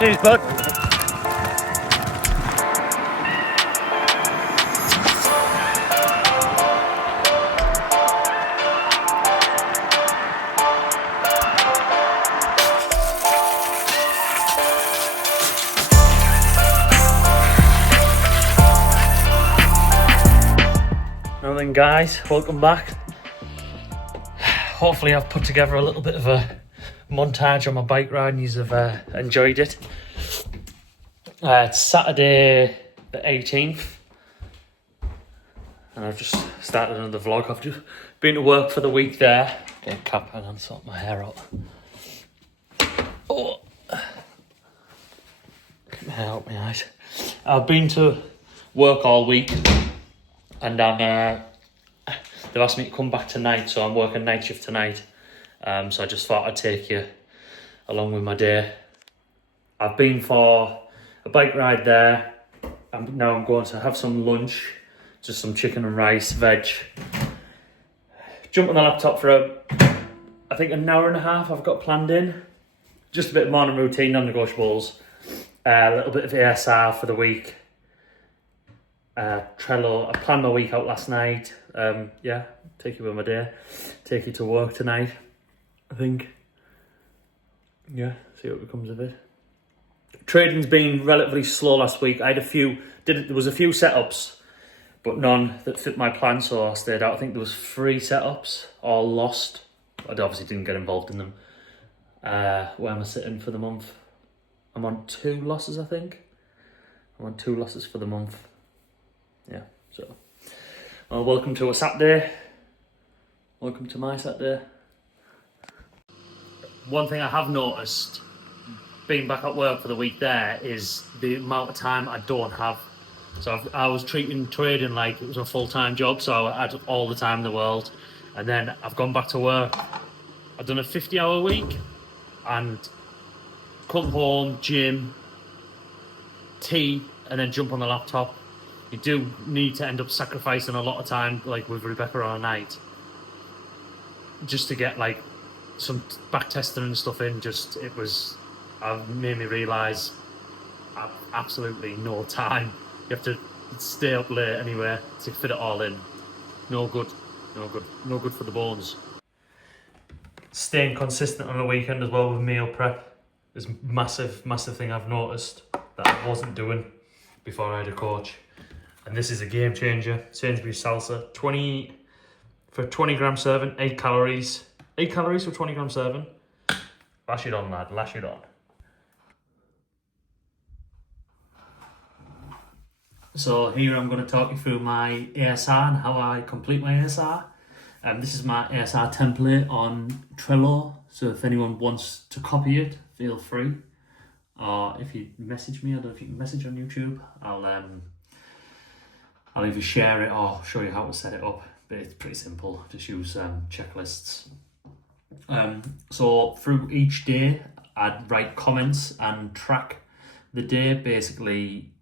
Cheers, bud. Now then, guys, welcome back. Hopefully I've put together a little bit of a montage on my bike ride and you've enjoyed it. It's Saturday the 18th and I've just started another vlog. I've just been to work for the week there. Get a cap and sort my hair out. Oh, keep my hair out my eyes. I've been to work all week and they've asked me to come back tonight, so I'm working night shift tonight. So I just thought I'd take you along with my day. I've been for a bike ride there. Now I'm going to have some lunch, just some chicken and rice, veg. Jump on the laptop for I think an hour and a half I've got planned in. Just a bit of morning routine, non-negotiables. A little bit of ASR for the week. Trello, I planned my week out last night. Yeah, take you with my day. Take you to work tonight, I think. Yeah, see what becomes of it. Trading's been relatively slow last week. I had there was a few setups, but none that fit my plan, so I stayed out. I think there was 3 setups, all lost. I obviously didn't get involved in them. Where am I sitting for the month? I'm on 2 losses, I think. I'm on 2 losses for the month. Yeah, so, well, welcome to a Saturday. Welcome to my Saturday. One thing I have noticed, being back at work for the week there, is the amount of time I don't have. So I was treating trading like it was a full-time job, so I had all the time in the world. And then I've gone back to work. I've done a 50-hour week, and come home, gym, tea, and then jump on the laptop. You do need to end up sacrificing a lot of time, like with Rebecca on a night, just to get like some back testing and stuff in. I've made me realise I've absolutely no time. You have to stay up late anyway to fit it all in. No good for the bones. Staying consistent on the weekend as well with meal prep is massive thing I've noticed that I wasn't doing before I had a coach. And this is a game changer. Sainsbury's salsa, 20 gram serving, 8 calories. 8 calories for 20 gram serving. Lash it on, lad, lash it on. So here I'm going to talk you through my ASR and how I complete my ASR. This is my ASR template on Trello. So if anyone wants to copy it, feel free. Or if you message me, I don't know if you can message on YouTube, I'll either share it or show you how to set it up, but it's pretty simple. Just use checklists. So through each day, I'd write comments and track the day, basically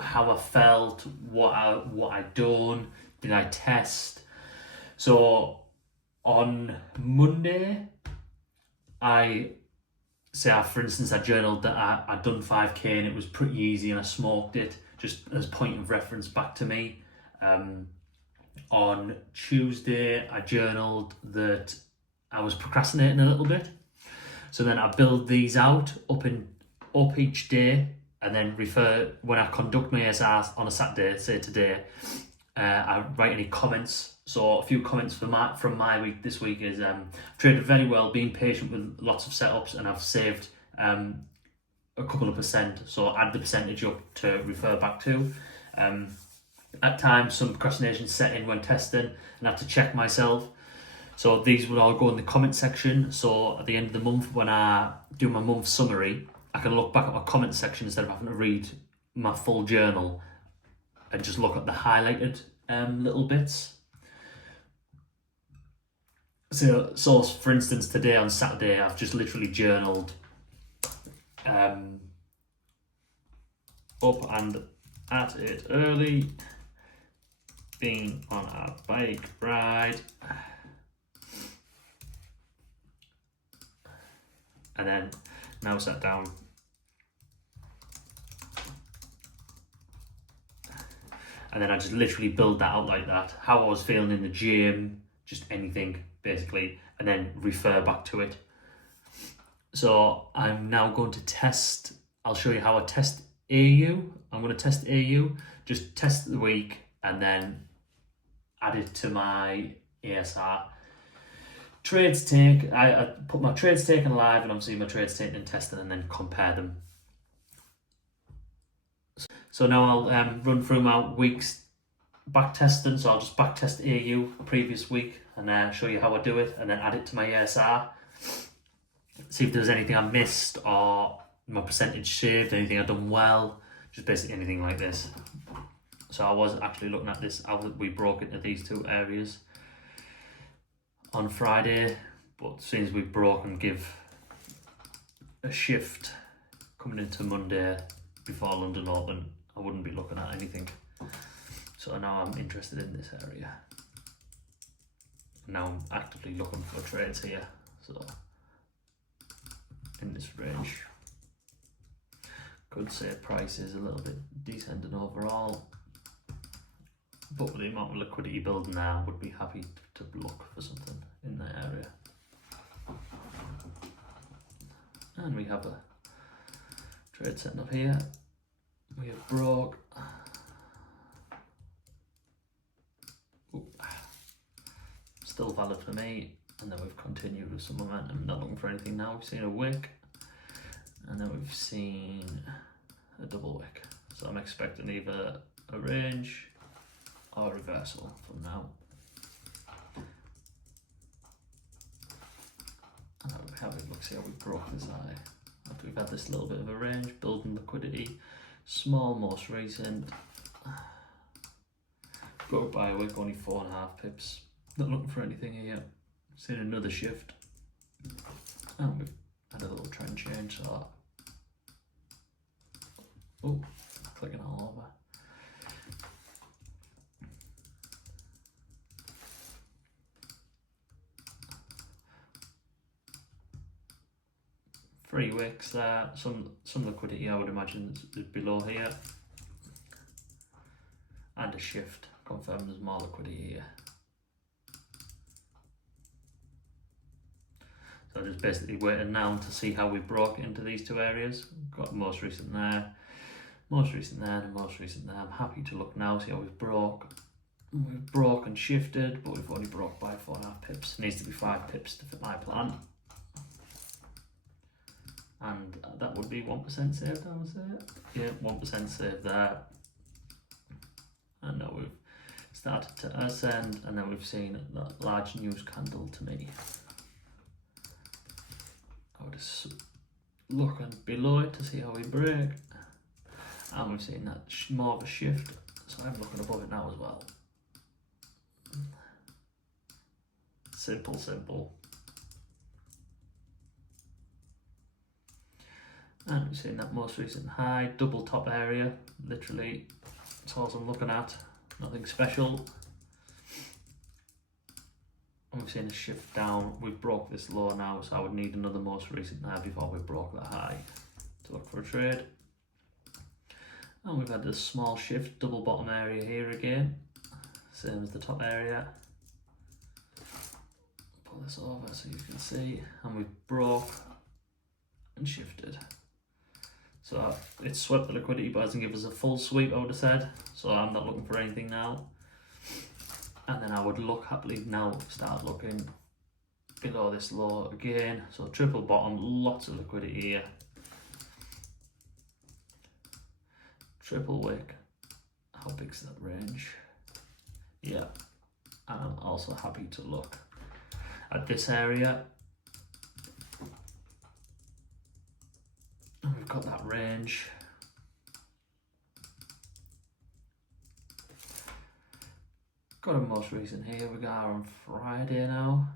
how I felt, what I'd done, did I test. So on Monday, for instance, I journaled that I'd done 5k and it was pretty easy and I smoked it, just as point of reference back to me. On Tuesday, I journaled that I was procrastinating a little bit. So then I build these out up each day, and then refer when I conduct my ASR on a Saturday, say today, I write any comments. So a few comments from my week this week is traded very well, being patient with lots of setups, and I've saved a couple of percent, so add the percentage up to refer back to. At times some procrastination set in when testing and I have to check myself, so these would all go in the comment section. So at the end of the month, when I do my month summary, I can look back at my comment section instead of having to read my full journal and just look at the highlighted little bits. So for instance, today on Saturday, I've just literally journaled up and at it early, being on a bike ride, and then now sat down. And then I just literally build that out like that. How I was feeling in the gym, just anything basically, and then refer back to it. So I'm now going to test, I'll show you how I test AU. I'm going to test AU, just test the week and then add it to my ASR. Trades take, I put my trades taken live and obviously my trades taken and tested and then compare them. So now I'll run through my week's back testing. So I'll just back test AU previous week and show you how I do it and then add it to my ASR. See if there's anything I missed or my percentage saved, anything I've done well, just basically anything like this. So I was actually looking at this, how we broke into these two areas on Friday, but since we broke and give a shift coming into Monday before London Open, I wouldn't be looking at anything. So now I'm interested in this area. Now I'm actively looking for trades here. So in this range, could say price is a little bit descending overall, but with the amount of liquidity building now, would be happy to look for something in that area. And we have a trade setting up here. We have broke. Ooh. Still valid for me. And then we've continued with some momentum. Not looking for anything now. We've seen a wick. And then we've seen a double wick. So I'm expecting either a range or a reversal from now. And now we have it. Look, see how we broke this high. After we've had this little bit of a range, building liquidity. Small, most recent. Broke by a wick, only 4.5 pips. Not looking for anything here. Seen another shift. And we've had a little trend change, so oh, clicking all over. Three wicks there, some liquidity I would imagine is below here. And a shift, confirm there's more liquidity here. So just basically waiting now to see how we broke into these two areas. Got most recent there, most recent there, and most recent there. I'm happy to look now, see how we've broke. We've broke and shifted, but we've only broke by 4.5 pips. Needs to be 5 pips to fit my plan. And that would be 1% saved, I would say. Yeah, 1% saved there. And now we've started to ascend, and then we've seen that large news candle to me. I would just look below it to see how we break. And we've seen that more of a shift, so I'm looking above it now as well. Simple, simple. And we've seen that most recent high, double top area, literally, that's all I'm looking at, nothing special. And we've seen a shift down, we've broke this low now, so I would need another most recent high before we broke that high to look for a trade. And we've had this small shift, double bottom area here again, same as the top area. Pull this over so you can see, and we've broke and shifted. So it swept the liquidity, but doesn't give us a full sweep, I would have said. So I'm not looking for anything now. And then I would look happily now, start looking below this low again. So triple bottom, lots of liquidity here. Triple wick. How big's that range? Yeah. And I'm also happy to look at this area. And we've got that range. Got a most recent here, we got on Friday now.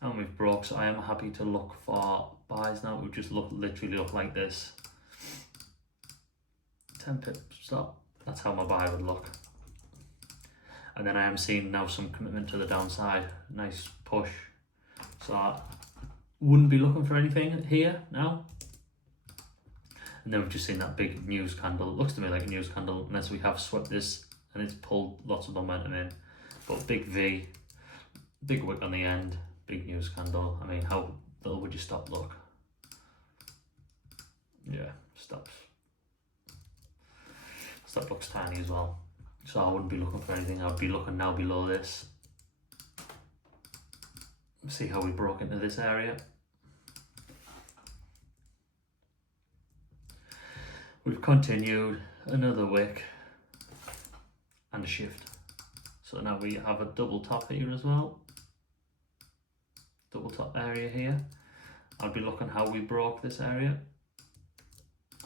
And we've broke, so I am happy to look for buys now. We've just literally look like this. 10 pips stop, that's how my buy would look. And then I am seeing now some commitment to the downside, nice push. So I wouldn't be looking for anything here now. And then we've just seen that big news candle. It looks to me like a news candle, unless we have swept this and it's pulled lots of momentum in. But big V, big wick on the end, big news candle. I mean, how little would you stop look? Yeah, stops. Stop looks tiny as well. So I wouldn't be looking for anything. I'd be looking now below this. See how we broke into this area. We've continued another wick and a shift. So now we have a double top here as well. Double top area here. I'll be looking how we broke this area.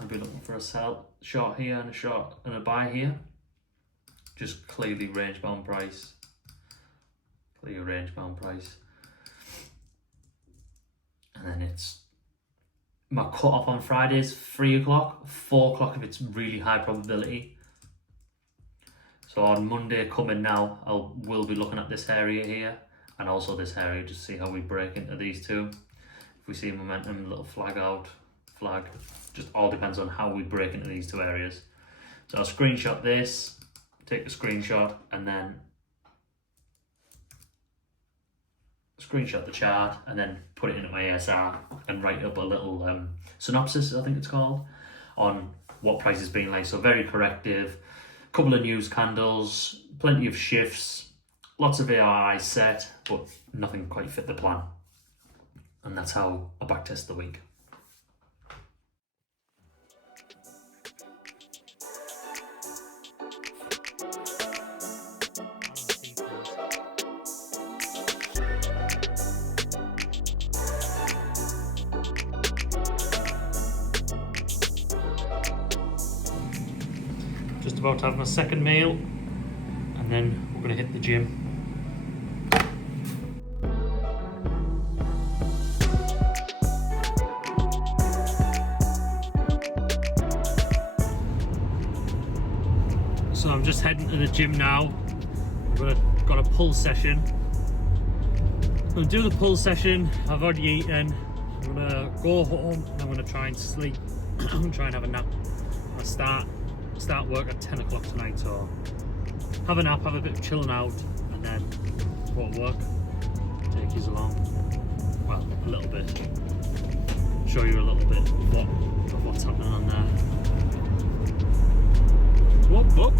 I'll be looking for a sell short here and a short and a buy here. Just clearly range bound price. Clear range bound price. And then it's my cut off on Friday is 3 o'clock, 4 o'clock if it's really high probability. So on Monday coming now, we'll be looking at this area here and also this area, just to see how we break into these two. If we see momentum, little flag out, flag, just all depends on how we break into these two areas. So I'll screenshot this, take a screenshot, and then screenshot the chart and then put it into my ASR and write up a little synopsis, I think it's called, on what price has been like. So very corrective, couple of news candles, plenty of shifts, lots of ARI set, but nothing quite fit the plan. And that's how I backtest the week. Just about to have my second meal and then we're going to hit the gym. So I'm just heading to the gym now. I've got a pull session. I'm going to do the pull session. I've already eaten. I'm going to go home and I'm going to try and sleep. I'm going to try and have a nap. I start work at 10 o'clock tonight, so have a nap, have a bit of chilling out, and then go to work, take you along, well, a little bit, show you a little bit of what's happening on there. Whoop, whoop.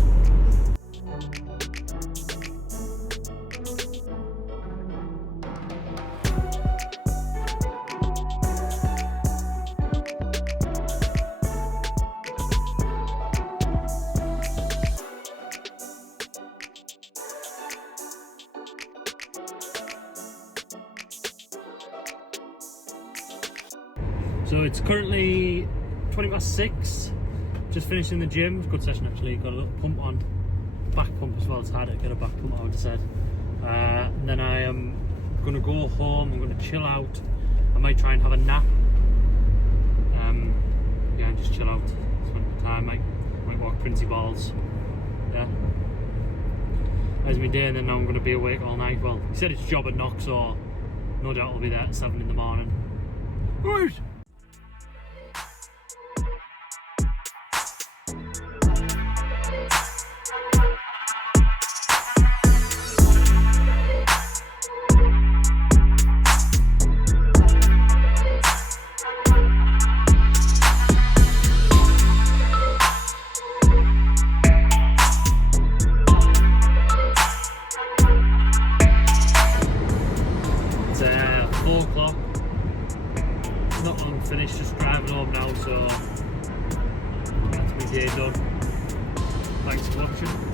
So it's currently 6:20, just finished in the gym. Good session actually, got a little pump on, back pump as well. It's hard to get a back pump, I would have said. And then I am going to go home, I'm going to chill out. I might try and have a nap. Yeah, just chill out, spend the time, might walk Princey balls. Yeah. There's my day, and then now I'm going to be awake all night. Well, he said it's job at knock, so no doubt I'll be there at 7 in the morning. Right. It's 4 o'clock, not long finished, just driving home now, so that's my day done. Thanks for watching.